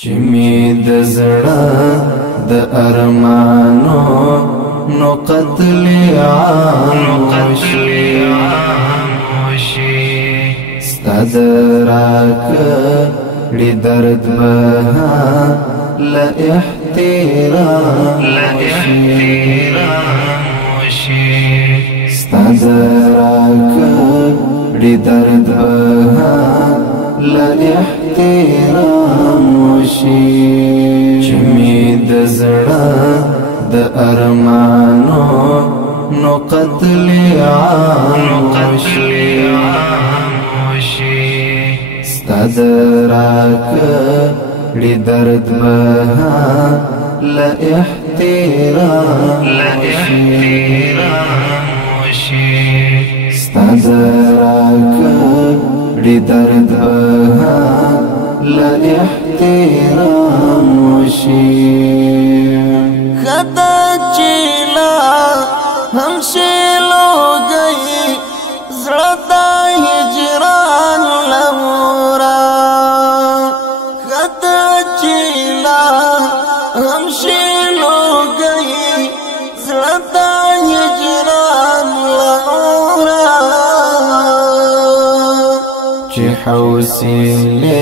چې می د زړه د ارمانو نو قتل عام وشي ستا د راکړې درد به له احترام وشي ستا د راکړې درد به له احترام وشي چې می د زړه د ارمانو نو قتل عام وشي ستا د راکړې درد به له احترام وشي ستا د راکړې درد به له احترام وشي خدا چیلا ہم شیلو گئی زړه هجران لورا خدا چیلا ہم شیلو گئی زړه هجران لورا چې حوصله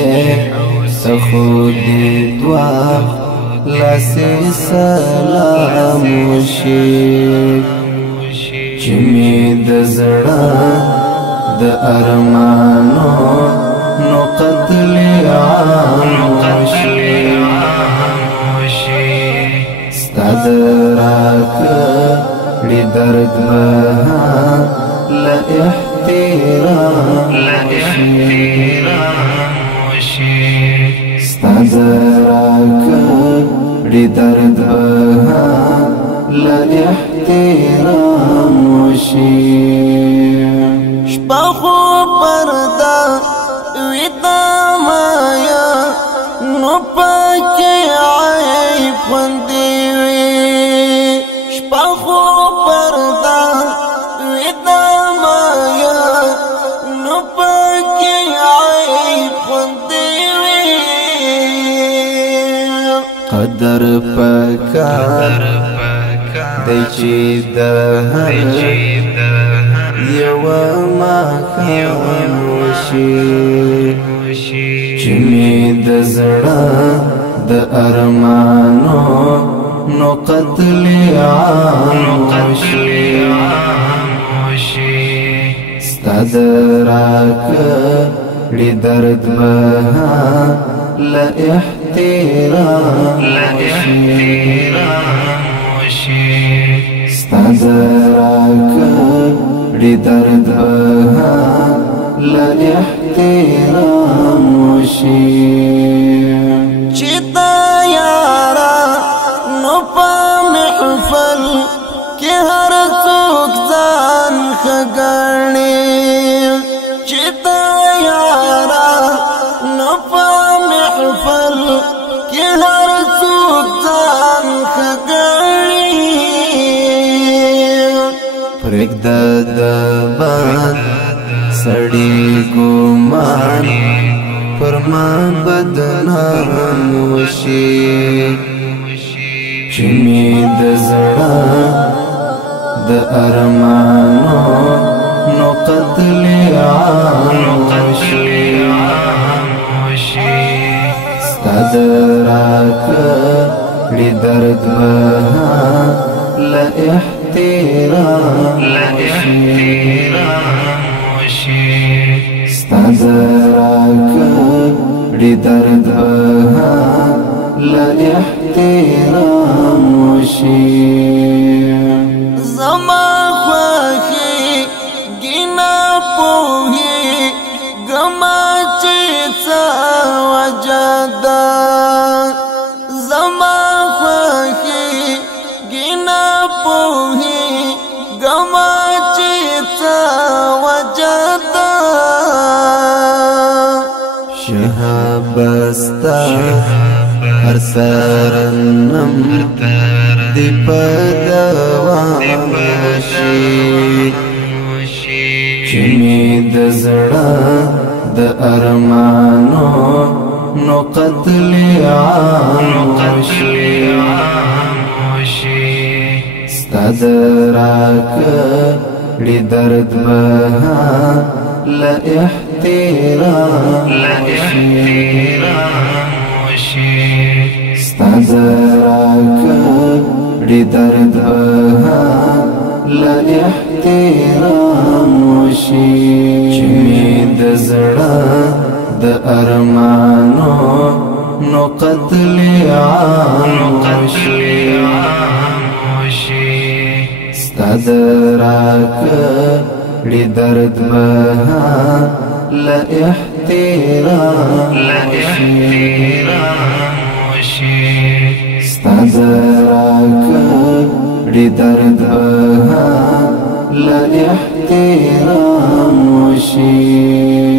تخودي دوا لاسه سلام وشي چې می د زړه د ارمانو نو قتل عام وشي ستا د راکړې درد به له احترام وشي ستا د راکړې درد به له احترام وشي شپه خو پرده ویدا مایا نو پکې عیب خوندې وي شپه خو پرده ویدا مایا نو پکې عیب خوندې قدر پکار دی چې د هر یو ماښام وشي چې می د زړه د ارمانو نو قتل عام وشي ستا د راکړې درد به له احترام وشي ستا د راکړې درد به له احترام وشي چې تا یارا نو په محفل کې هر څوک ځان ښه ګڼي چې تا یارا نو په محفل کې هر څوک ځان ښه ګڼي پرېږده د باد سړي ګمان پر ما بدنام وشي چې می د زړه د ارمانو نو قتل عام وشي ستا د راکړې درد به له احترام وشي ستا د راکړې درد به له احترام وشي زما خوښي ګنا پوهي ګما چې څه وجه ده زما خوښي ګنا پوهي ګما چې څه وجه ده شهبستا هر سرنم دی په دوام وشي چې می د زړه د ارمانو نو قتل عام وشي ستاد راکړي درد بها لا احترام وشي ستاد راکړي درد بها لا احترام وشي چې مې د زړه د ارمانو نو قتل عام وشي ستاد راکړي درد بها لا احترام وشي ستاد راکړي درد بها لا احترام وشي